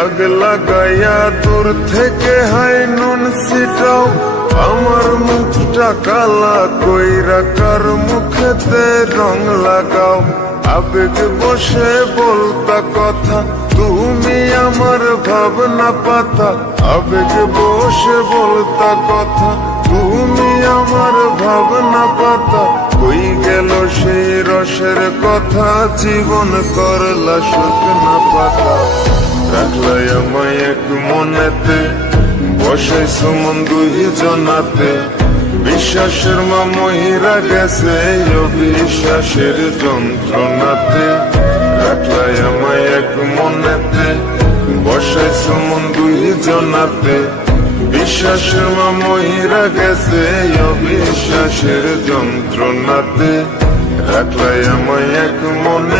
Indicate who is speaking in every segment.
Speaker 1: দাগ লাগাইয়া দূর থেকে হাই নুন সিটাও আমার মুখটা কালা কইরা কার মুখেতে রং লাগাও। আবেগ বসে বলতা কথা, তুমি আমার ভাবনা পাতা। আবেগ বসে বলতা কথা, তুমি আমার ভাবনা পাতা। কই গেল সেই রসের কথা, জীবন করলা শুকনা পাতা। রাখলাই আমায় এক মনেতে বসে সুমন দুই জনাতে বিশ্বাসের মা মহিরা গেছে অবিশ্বাসের যন্ত্রণাতে রাখলাই আমায় এক মনেতে বসে সুমন দুই জনাতে বিশ্বাসের মা মহিরা গেছে অবিশ্বাসের যন্ত্রণাতে রাখলাই আমায় এক মনেতে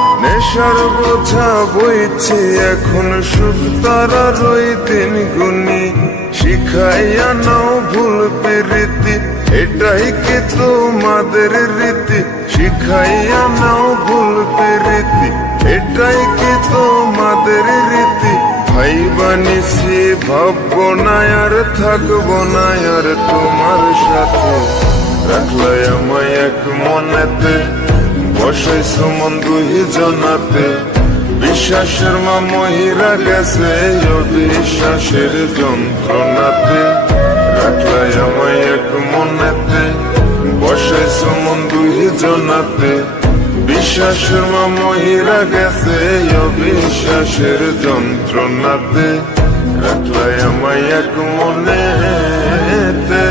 Speaker 1: নেশার বোঝা বইছি এখন সুখ তারা রই দিন গুনি শিখাইয়া নাও ভুল প্রীতি, এটাই কি তোমাদের রীতি? শিখাইয়া নাও ভুল প্রীতি, এটাই কি তোমাদের রীতি? ভাই বানিসি ভাববো না আর থাকব না আর তোমার সাথে। রাখলাই আমায় এক মনেতে। বসে সুমন দুই জনাতে। বিশ্বাসের মা মহিরা গেছে অবিশ্বাসের যন্ত্রণাতে। রাখলাই আমায় এক মনেতে। বসে সুমন দুই জনাতে। বিশ্বাসের মা মহিরা গেছে অবিশ্বাসের যন্ত্রণাতে। রাখলাই আমায় এক মনেতে।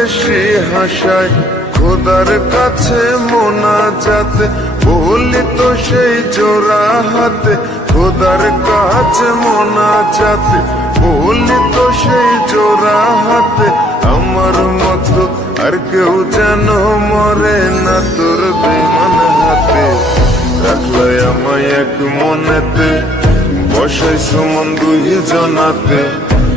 Speaker 1: বেশি হাসায়, খোদার কাছে মোনা যাতে বলি তো সেই জোড়া হাতে, খোদার কাছে মোনা যাতে বলি তো সেই জোড়া হাতে, আমার মতো আর কেউ যেন মরে না তোর বেমান হাতে। রাখলাই আমায় এক মনেতে বসাই সুমন দুই জনাতে।